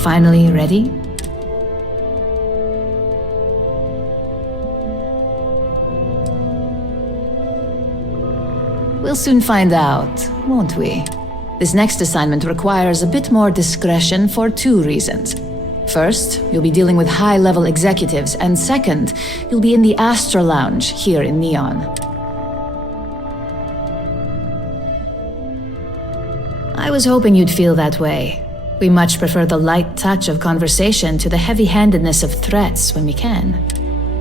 finally ready? We'll soon find out, won't we? This next assignment requires a bit more discretion for 2 reasons. First, you'll be dealing with high-level executives, and second, you'll be in the Astra Lounge here in Neon. I was hoping you'd feel that way. We much prefer the light touch of conversation to the heavy-handedness of threats when we can.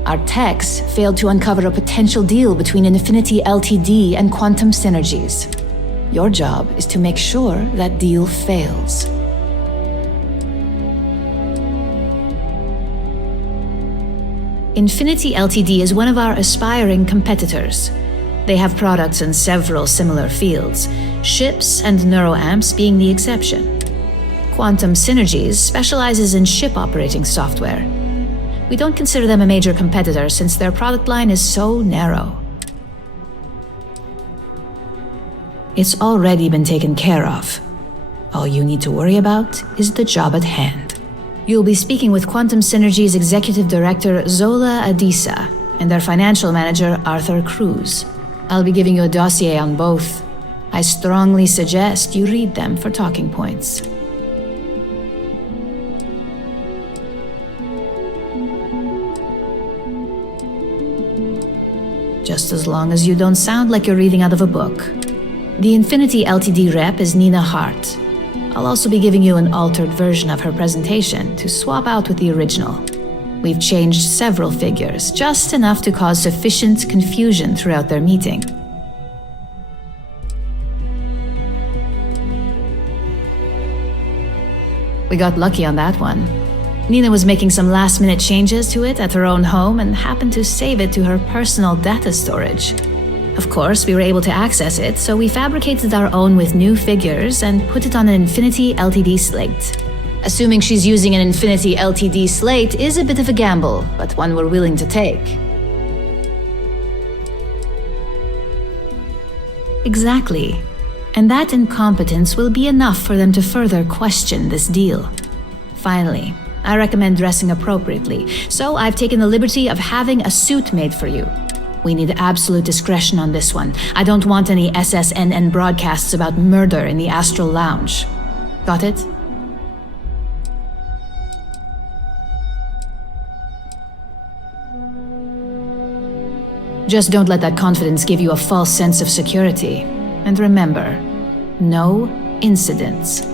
Our techs failed to uncover a potential deal between Infinity Ltd. And Quantum Synergies. Your job is to make sure that deal fails. Infinity Ltd. Is one of our aspiring competitors. They have products in several similar fields, ships and neuroamps being the exception. Quantum Synergies specializes in ship operating software. We don't consider them a major competitor since their product line is so narrow. It's already been taken care of. All you need to worry about is the job at hand. You'll be speaking with Quantum Synergy's Executive Director Zola Adisa and their Financial Manager Arthur Cruz. I'll be giving you a dossier on both. I strongly suggest you read them for talking points. Just as long as you don't sound like you're reading out of a book. The Infinity Ltd. Rep is Nina Hart. I'll also be giving you an altered version of her presentation to swap out with the original. We've changed several figures, just enough to cause sufficient confusion throughout their meeting. We got lucky on that one. Nina was making some last-minute changes to it at her own home and happened to save it to her personal data storage. Of course, we were able to access it, so we fabricated our own with new figures and put it on an Infinity Ltd. Slate. Assuming she's using an Infinity Ltd. Slate is a bit of a gamble, but one we're willing to take. Exactly. And that incompetence will be enough for them to further question this deal. Finally, I recommend dressing appropriately, so I've taken the liberty of having a suit made for you. We need absolute discretion on this one. I don't want any SSNN broadcasts about murder in the Astral Lounge. Got it? Just don't let that confidence give you a false sense of security. And remember, no incidents.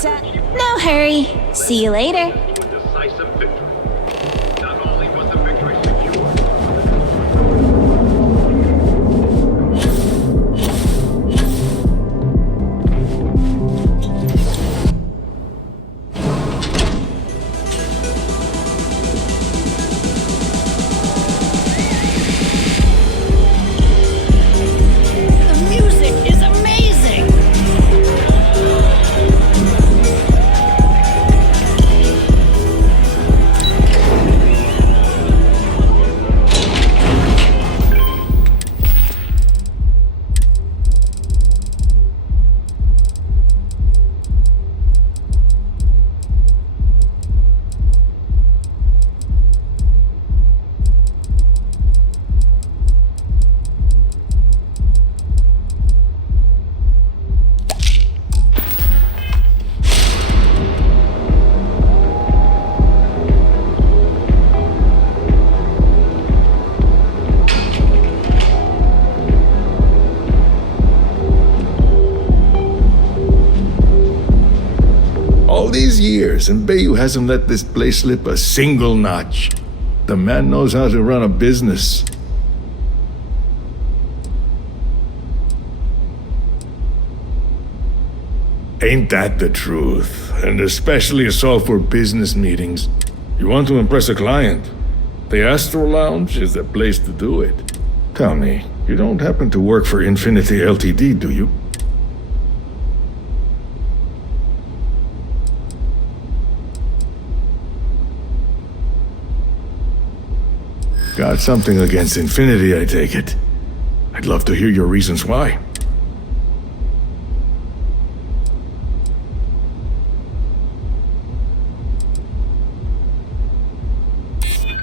fix it. No hurry. See you later. Decisive victory. Not only was the victory secure, The music is amazing. All these years, and Bayu hasn't let this place slip a single notch. The man knows how to run a business. Ain't that the truth? And especially so for business meetings. You want to impress a client? The Astro Lounge is the place to do it. Tell me, you don't happen to work for Infinity Ltd, do you? Got something against Infinity, I take it. I'd love to hear your reasons why.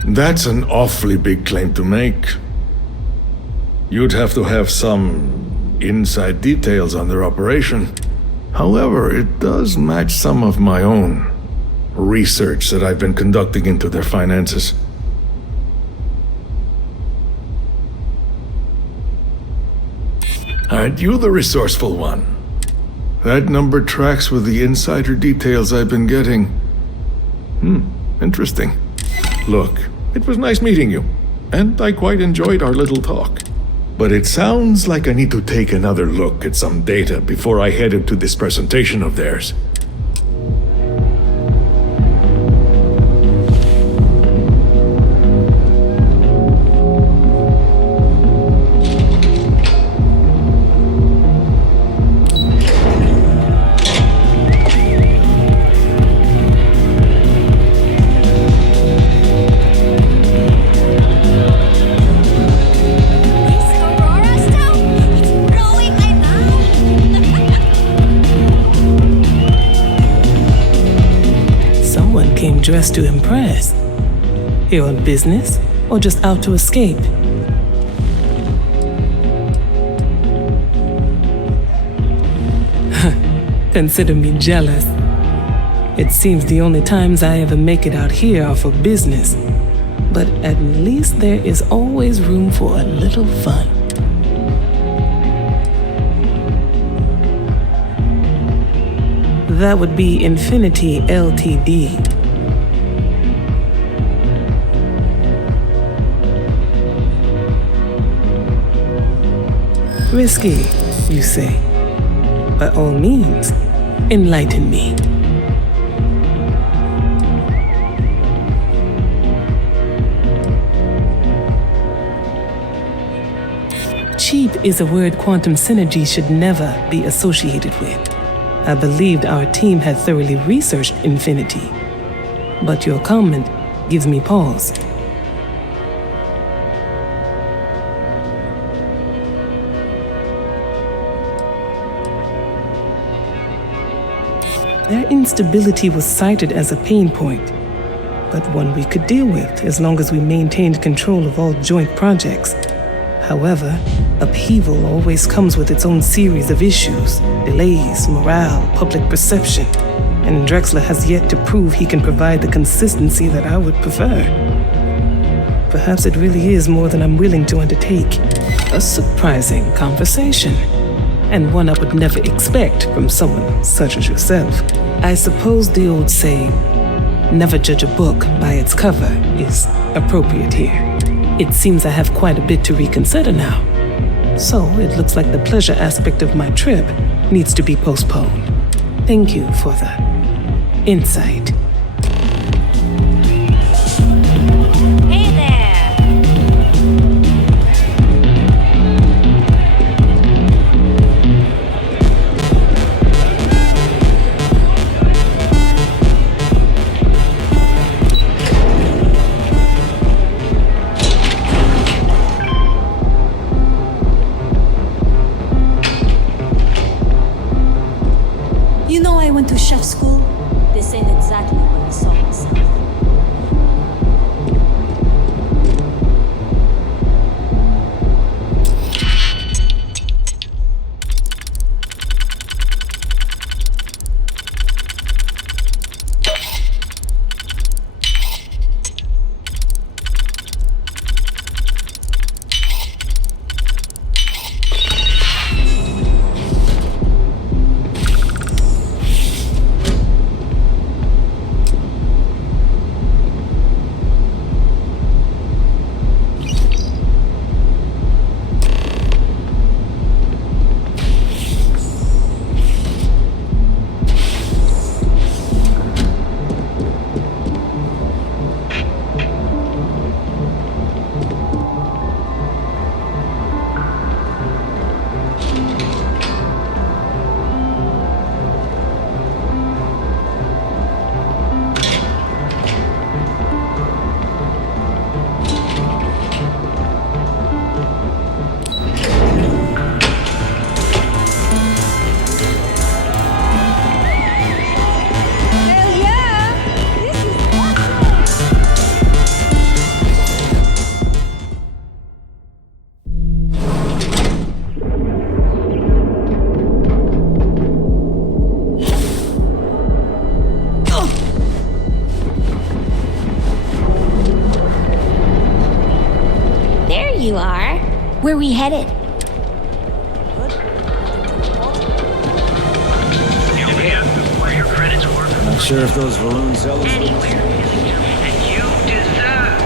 That's an awfully big claim to make. You'd have to have some inside details on their operation. However, it does match some of my own research that I've been conducting into their finances. Aren't you the resourceful one? That number tracks with the insider details I've been getting. Interesting. Look, it was nice meeting you, and I quite enjoyed our little talk. But it sounds like I need to take another look at some data before I head into this presentation of theirs. Dressed to impress. Here on business or just out to escape? Consider me jealous. It seems the only times I ever make it out here are for business. But at least there is always room for a little fun. That would be Infinity Ltd. Risky, you say? By all means, enlighten me. Cheap is a word quantum synergy should never be associated with. I believed our team had thoroughly researched Infinity, but your comment gives me pause. Their instability was cited as a pain point, but one we could deal with as long as we maintained control of all joint projects. However, upheaval always comes with its own series of issues, delays, morale, public perception, and Drexler has yet to prove he can provide the consistency that I would prefer. Perhaps it really is more than I'm willing to undertake. A surprising conversation. and one I would never expect from someone such as yourself. I suppose the old saying, never judge a book by its cover, is appropriate here. It seems I have quite a bit to reconsider now. So it looks like the pleasure aspect of my trip needs to be postponed. Thank you for the insight. Hey there! You know I went to chef school? This ain't exactly where I saw myself. You are. Where we headed? Julian, where your credits work? Not sure if those balloons sell us. Anywhere. And you deserve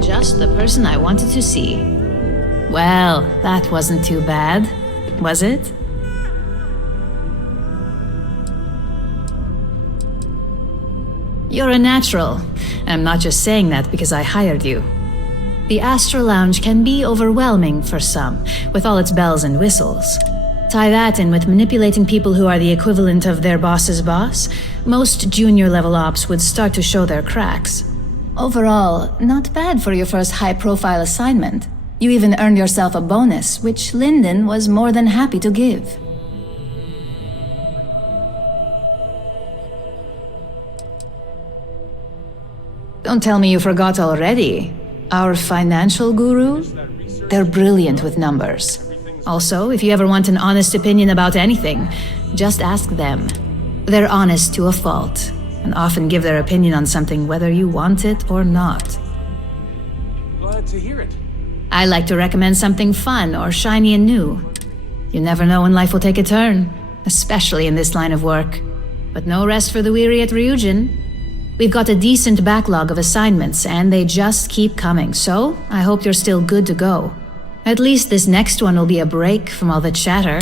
Just the person I wanted to see. Well, that wasn't too bad, was it? You're a natural. I'm not just saying that because I hired you. The Astro Lounge can be overwhelming for some, with all its bells and whistles. Tie that in with manipulating people who are the equivalent of their boss's boss, most junior level ops would start to show their cracks. Overall, not bad for your first high-profile assignment. You even earned yourself a bonus, which Lyndon was more than happy to give. Don't tell me you forgot already. Our financial guru? They're brilliant with numbers. Also, if you ever want an honest opinion about anything, just ask them. They're honest to a fault, and often give their opinion on something whether you want it or not. Glad to hear it. I like to recommend something fun or shiny and new. You never know when life will take a turn, especially in this line of work. But no rest for the weary at Ryujin. We've got a decent backlog of assignments, and they just keep coming, so I hope you're still good to go. At least this next one will be a break from all the chatter.